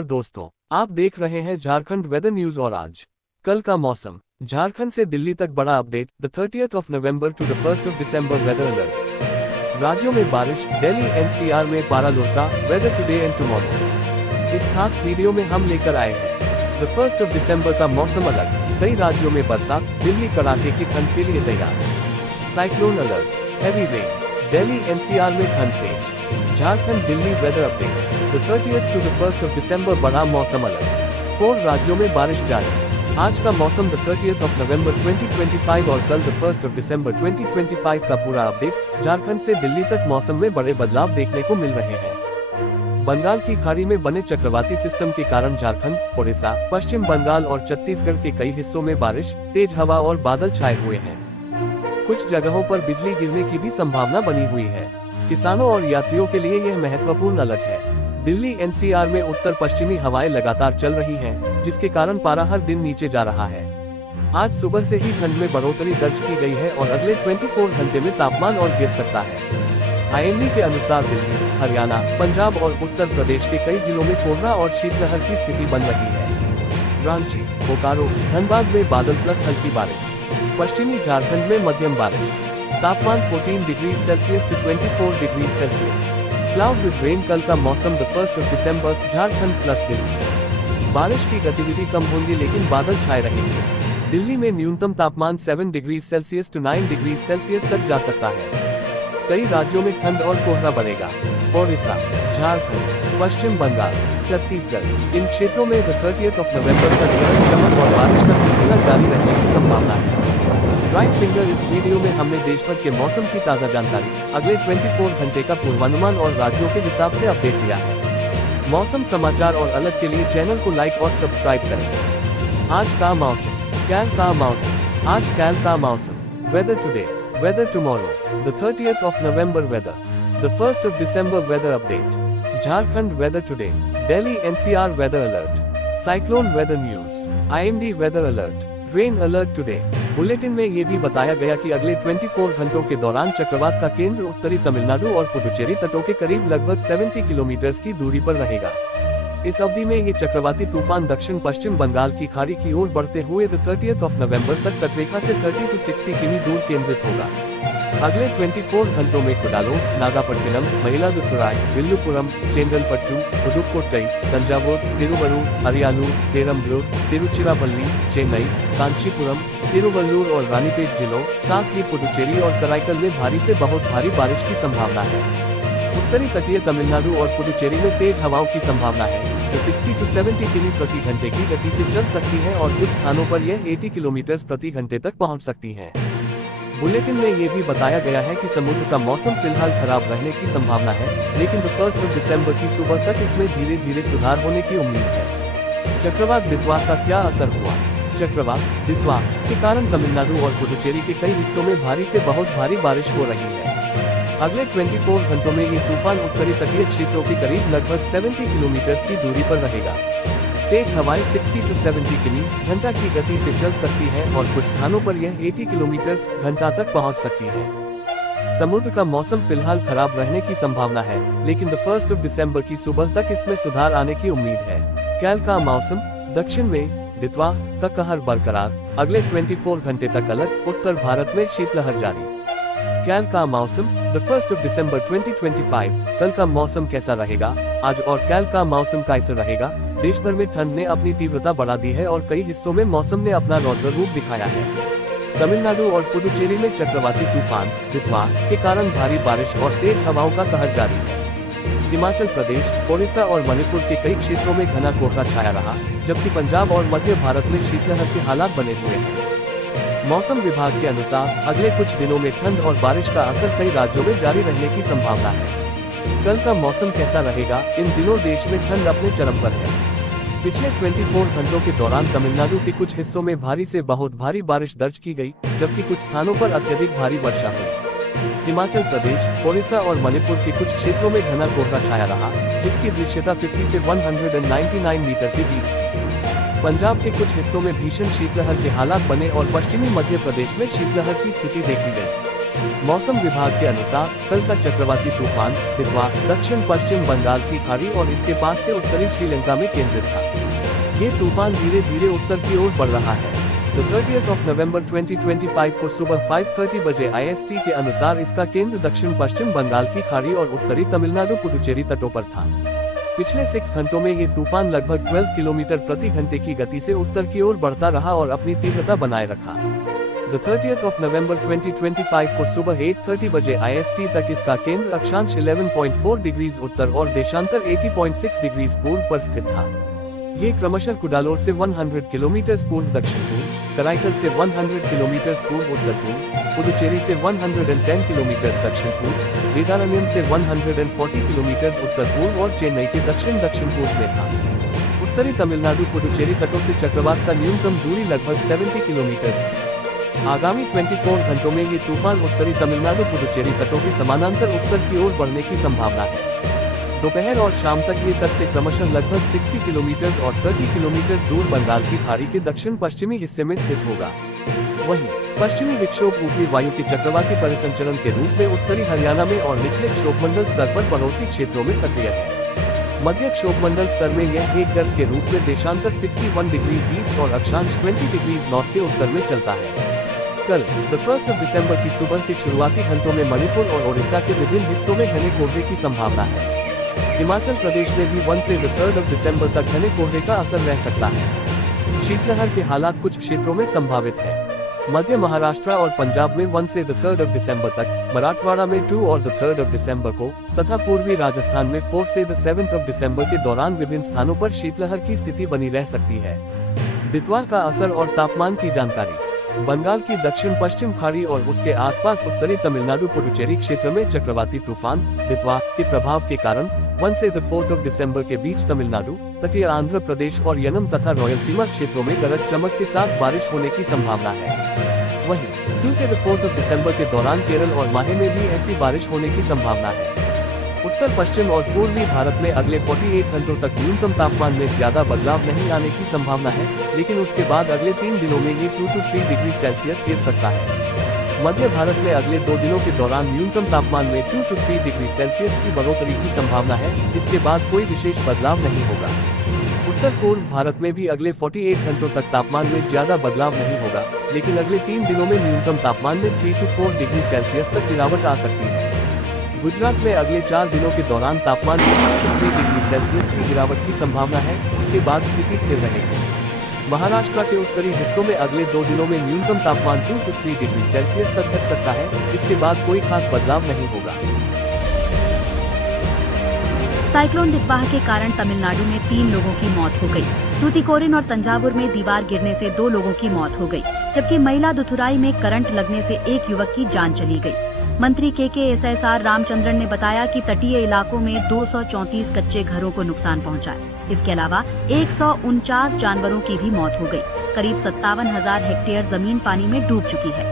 नमस्कार दोस्तों, आप देख रहे हैं झारखंड वेदर न्यूज। और आज कल का मौसम। झारखंड से दिल्ली तक बड़ा update. The 30th of November to the 1st of December weather alert. राज्यों में बारिश, दिल्ली एनसीआर में पारा लुढ़का, वेदर टुडे एंड टुमारो। इस खास वीडियो में हम लेकर आए हैं द 1st of December का मौसम अलर्ट। कई राज्यों में बरसात, दिल्ली कड़ाके की ठंड के लिए तैयार। Cyclone alert, heavy rain, Delhi NCR में ठंड तेज। Jharkhand Delhi weather update. The 30th to the 1st of December बड़ा मौसम अलर्ट। 4 राज्यों में बारिश जारी। आज का मौसम द 30th of November 2025 और कल द 1st of December 2025 का पूरा अपडेट। झारखंड से दिल्ली तक मौसम में बड़े बदलाव देखने को मिल रहे हैं। बंगाल की खाड़ी में बने चक्रवाती सिस्टम के कारण झारखंड, उड़ीसा, पश्चिम बंगाल और छत्तीसगढ़ के कई हिस्सों में बारिश, तेज हवा और बादल छाए हुए हैं। कुछ जगहों पर बिजली गिरने की भी संभावना बनी हुई है। किसानों और यात्रियों के लिए यह महत्वपूर्ण अलर्ट है। दिल्ली एनसीआर में उत्तर पश्चिमी हवाएं लगातार चल रही हैं, जिसके कारण पारा हर दिन नीचे जा रहा है। आज सुबह से ही ठंड में बढ़ोतरी दर्ज की गई है और अगले 24 घंटे में तापमान और गिर सकता है। आईएमडी के अनुसार दिल्ली, हरियाणा, पंजाब और उत्तर प्रदेश के कई जिलों में कोहरा और शीतलहर की स्थिति बन रही है। रांची, बोकारो, धनबाद में बादल प्लस हल्की बारिश। पश्चिमी झारखंड में मध्यम बारिश। तापमान 14 degree Celsius to 24 degree Celsius. Cloud with rain. कल का मौसम the 1st of December, Jharkhand plus Delhi. बारिश की गतिविधि कम होगी लेकिन बादल छाए रहेंगे। दिल्ली में न्यूनतम तापमान 7 degree Celsius to 9 degree Celsius तक जा सकता है। कई राज्यों में ठंड और कोहरा बढ़ेगा। उड़ीसा, झारखंड, पश्चिम बंगाल, छत्तीसगढ़, इन क्षेत्रों में द 30th of November तक गरज चमक और बारिश का सिलसिला जारी रहने की संभावना है। Right finger. इस वीडियो में हमने देश भर के मौसम की ताज़ा जानकारी, अगले 24 घंटे का पूर्वानुमान और राज्यों के हिसाब से अपडेट दिया है। मौसम समाचार और अलर्ट के लिए चैनल को लाइक और सब्सक्राइब करें। आज का मौसम, कल का मौसम। आज कल का मौसम, weather today, weather tomorrow, the 30th of November weather, the 1st of December weather update. Jharkhand weather today, Delhi NCR weather alert, cyclone weather news, IMD weather alert, rain alert today. Bulletin में ये भी बताया गया कि अगले 24 घंटों के दौरान चक्रवात का केंद्र उत्तरी तमिलनाडु और पुडुचेरी तटों के करीब लगभग 70 किलोमीटर की दूरी पर रहेगा। इस अवधि में ये चक्रवाती तूफान दक्षिण पश्चिम बंगाल की खाड़ी की ओर बढ़ते हुए द 30th of November तक तटरेखा से 30 to 60 किमी दूर केंद्रित होगा। अगले 24 घंटों में कुडालो, नागापट्टिनम, मयिलादुथुराई, विल्लुपुरम, चेंगलपट्टू, पुदुक्कोट्टई, तंजावुर, तिरुवरूर, अरियालूर, पेरम्बलूर, तिरुचिरापल्ली, चेन्नई, कांचीपुरम, तिरुवल्लूर और रानीपेट जिलों, साथ ही पुडुचेरी और कराईकल में भारी से बहुत भारी बारिश की संभावना है। उत्तरी तटीय तमिलनाडु और पुडुचेरी में तेज हवाओं की संभावना है, जो 60 to 70 किमी प्रति घंटे की गति से चल सकती है और कुछ स्थानों पर यह 80 किलोमीटर प्रति घंटे तक पहुंच सकती है। बुलेटिन में ये भी बताया गया है कि समुद्र का मौसम फिलहाल खराब रहने की संभावना है, लेकिन द 1st of December की सुबह तक इसमें धीरे धीरे सुधार होने की उम्मीद है। चक्रवात दितवा का क्या असर हुआ? चक्रवात दितवा के कारण तमिलनाडु और पुडुचेरी के कई हिस्सों में भारी से बहुत भारी बारिश हो रही है। अगले 24 घंटों में ये तूफान उत्तरी तटीय क्षेत्रों के करीब लगभग 70 किलोमीटर की दूरी पर रहेगा। तेज हवाएं 60 to 70 किमी घंटा की गति से चल सकती है और कुछ स्थानों पर यह 80 किलोमीटर घंटा तक पहुंच सकती है। समुद्र का मौसम फिलहाल खराब रहने की संभावना है, लेकिन द 1st of December की सुबह तक इसमें सुधार आने की उम्मीद है। कल का मौसम, दक्षिण में दितवा तक कहर बरकरार, अगले 24 घंटे तक अलर्ट, उत्तर भारत में शीतलहर जारी। कल का मौसम, द 1st of December 2025। कल का मौसम कैसा रहेगा? आज और कल का मौसम कैसा रहेगा? देश भर में ठंड ने अपनी तीव्रता बढ़ा दी है और कई हिस्सों में मौसम ने अपना रौद्र रूप दिखाया है। तमिलनाडु और पुडुचेरी में चक्रवाती तूफान दितवा के कारण भारी बारिश और तेज हवाओं का कहर जारी है। हिमाचल प्रदेश, उड़ीसा और मणिपुर के कई क्षेत्रों में घना कोहरा छाया रहा, जबकि पंजाब और मध्य भारत में शीतलहर के हालात बने हुए हैं। मौसम विभाग के अनुसार अगले कुछ दिनों में ठंड और बारिश का असर कई राज्यों में जारी रहने की संभावना है। कल का मौसम कैसा रहेगा? इन दिनों देश में ठंड अपने चरम पर है। पिछले 24 घंटों के दौरान तमिलनाडु के कुछ हिस्सों में भारी से बहुत भारी बारिश दर्ज की गई, जबकि कुछ स्थानों पर अत्यधिक भारी वर्षा हुई। हिमाचल प्रदेश, उड़ीसा और मणिपुर के कुछ क्षेत्रों में घना कोहरा छाया रहा, जिसकी दृश्यता 50 से 199 मीटर के बीच थी। पंजाब के कुछ हिस्सों में भीषण शीतलहर के हालात बने और पश्चिमी मध्य प्रदेश में शीतलहर की स्थिति देखी गई। मौसम विभाग के अनुसार कल का चक्रवाती तूफान दितवा दक्षिण पश्चिम बंगाल की खाड़ी और इसके पास के उत्तरी श्रीलंका में केंद्रित था। ये तूफान धीरे धीरे उत्तर की ओर बढ़ रहा है। 30 नवंबर 2025 को सुबह 5:30 बजे IST के अनुसार इसका केंद्र दक्षिण पश्चिम बंगाल की खाड़ी और उत्तरी तमिलनाडु पुडुचेरी तटों पर था। पिछले 6 घंटों में ये तूफान लगभग 12 किलोमीटर प्रति घंटे की गति से उत्तर की ओर बढ़ता रहा और अपनी तीव्रता बनाए रखा। 30 नवंबर 2025 को सुबह 8:30 बजे IST तक इसका केंद्र अक्षांश 11.4 डिग्रीज उत्तर और देशांतर 80.6 डिग्रीज पूर्व पर स्थित था। ये क्रमशः कुडालोर से 100 किलोमीटर पूर्व दक्षिण पूर्व, कराईकल से 100 किलोमीटर पूर्व उत्तर पूर्व, पुडुचेरी से 110 किलोमीटर दक्षिण पूर्व, वेदारण्यम से 140 किलोमीटर उत्तर पूर्व और चेन्नई के दक्षिण पूर्व में था। उत्तरी तमिलनाडु पुडुचेरी तटों से चक्रवात का न्यूनतम दूरी लगभग 70 किलोमीटर थी। आगामी 24 घंटों में ये तूफान उत्तरी तमिलनाडु पुडुचेरी तटों के समानांतर उत्तर की ओर बढ़ने की संभावना है। दोपहर और शाम तक ये तट से क्रमशः लगभग 60 किलोमीटर और 30 किलोमीटर दूर बंगाल की खाड़ी के दक्षिण पश्चिमी हिस्से में स्थित होगा। वहीं पश्चिमी विक्षोभ ऊपरी वायु के चक्रवाती परिसंचरण के रूप में उत्तरी हरियाणा में और निचले क्षोभमंडल स्तर पर पड़ोसी क्षेत्रों में सक्रिय है। मध्य क्षोभमंडल स्तर में यह एक गर्त के रूप में देशांतर 61 डिग्रीज ईस्ट और अक्षांश 20 डिग्रीज नॉर्थ के उत्तर में चलता है। कल 1 दिसंबर की सुबह के शुरुआती घंटों में मणिपुर और ओडिशा के विभिन्न हिस्सों में घने कोहरे की संभावना है। हिमाचल प्रदेश में भी 1 से 3 दिसंबर तक घने कोहरे का असर रह सकता है। शीतलहर के हालात कुछ क्षेत्रों में संभावित है। मध्य महाराष्ट्र और पंजाब में 1 से 3 दिसंबर तक, मराठवाड़ा में 2 और 3 दिसंबर को तथा पूर्वी राजस्थान में 4 से 7 दिसंबर के दौरान विभिन्न स्थानों पर शीतलहर की स्थिति बनी रह सकती है। दितवा का असर और तापमान की जानकारी। बंगाल की दक्षिण पश्चिम खाड़ी और उसके आसपास उत्तरी तमिलनाडु पुडुचेरी क्षेत्र में चक्रवाती तूफान दितवा के प्रभाव के कारण 1 से 4 दिसंबर के बीच तमिलनाडु, तटीय आंध्र प्रदेश और यनम तथा रॉयलसीमा क्षेत्रों में गरज चमक के साथ बारिश होने की संभावना है। वहीं 2 से 4 दिसंबर के दौरान केरल और माहे में भी ऐसी बारिश होने की संभावना है। उत्तर पश्चिम और पूर्वी भारत में अगले 48 घंटों तक न्यूनतम तापमान में ज्यादा बदलाव नहीं आने की संभावना है, लेकिन उसके बाद अगले 3 दिनों में ये 2 से 3 डिग्री सेल्सियस गिर सकता है। मध्य भारत में अगले 2 दिनों के दौरान न्यूनतम तापमान में 2 से 3 डिग्री सेल्सियस की बढ़ोतरी की संभावना है। इसके बाद कोई विशेष बदलाव नहीं होगा। उत्तर पूर्व भारत में भी अगले 48 घंटों तक तापमान में ज्यादा बदलाव नहीं होगा, लेकिन अगले 3 दिनों में न्यूनतम तापमान में 3 से 4 डिग्री सेल्सियस तक गिरावट आ सकती है। गुजरात में अगले 4 दिनों के दौरान तापमान में 2 से 3 डिग्री सेल्सियस की गिरावट की संभावना है। उसके बाद स्थिति स्थिर रहेगी। महाराष्ट्र के उत्तरी हिस्सों में अगले 2 दिनों में न्यूनतम तापमान 2 से 3 डिग्री सेल्सियस तक घट सकता है। इसके बाद कोई खास बदलाव नहीं होगा। साइक्लोन दितवाह के कारण तमिलनाडु में 3 लोगों की मौत हो गई। तूतीकोरिन और तंजावुर में दीवार गिरने से 2 लोगों की मौत हो गई, जबकि मयिलादुथुराई में करंट लगने से एक युवक की जान चली गई। मंत्री KKSSR रामचंद्रन ने बताया कि तटीय इलाकों में 234 कच्चे घरों को नुकसान पहुंचा है। इसके अलावा 149 जानवरों की भी मौत हो गई। करीब 57,000 हेक्टेयर जमीन पानी में डूब चुकी है।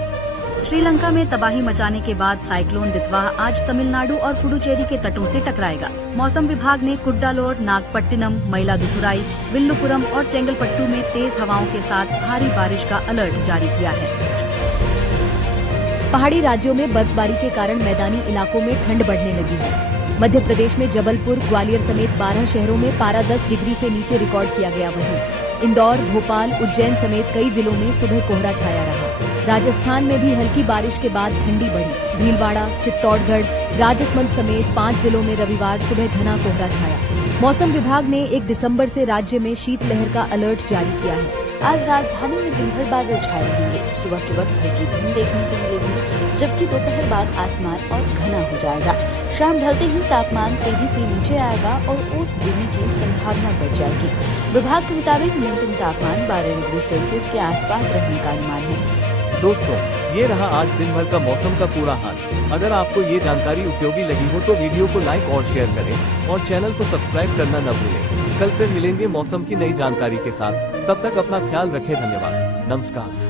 श्रीलंका में तबाही मचाने के बाद साइक्लोन दितवाह आज तमिलनाडु और पुडुचेरी के तटों से टकराएगा। मौसम विभाग ने कुड्डालोर, नागपट्टिनम, मयिलादुथुराई, विल्लुपुरम और चेंगलपट्टू में तेज हवाओं के साथ भारी बारिश का अलर्ट जारी किया है। पहाड़ी राज्यों में बर्फबारी के कारण मैदानी इलाकों में ठंड बढ़ने लगी है। मध्य प्रदेश में जबलपुर, ग्वालियर समेत 12 शहरों में पारा 10 डिग्री से नीचे रिकॉर्ड किया गया। वहीं इंदौर, भोपाल, उज्जैन समेत कई जिलों में सुबह कोहरा छाया रहा। राजस्थान में भी हल्की बारिश के बाद ठंडी बढ़ी। भीलवाड़ा, चित्तौड़गढ़, राजसमंद समेत 5 जिलों में रविवार सुबह घना कोहरा छाया। मौसम विभाग ने 1 दिसंबर से राज्य में शीतलहर का अलर्ट जारी किया है। आज राजधानी में दिन भर बादल छाए रहेंगे। सुबह के वक्त हल्की धुंध देखने को मिलेगी, जबकि दोपहर बाद आसमान और घना हो जाएगा। शाम ढलते ही तापमान तेजी से नीचे आएगा और ओस गिरने की संभावना बढ़ जाएगी। विभाग के मुताबिक न्यूनतम तापमान 12 डिग्री सेल्सियस के आसपास रहने का अनुमान है। दोस्तों, ये रहा आज दिन भर का मौसम का पूरा हाल। अगर आपको ये जानकारी उपयोगी लगी हो तो वीडियो को लाइक और शेयर करें और चैनल को सब्सक्राइब करना न भूलें। कल फिर मिलेंगे मौसम की नई जानकारी के साथ। तब तक अपना ख्याल रखें। धन्यवाद। नमस्कार।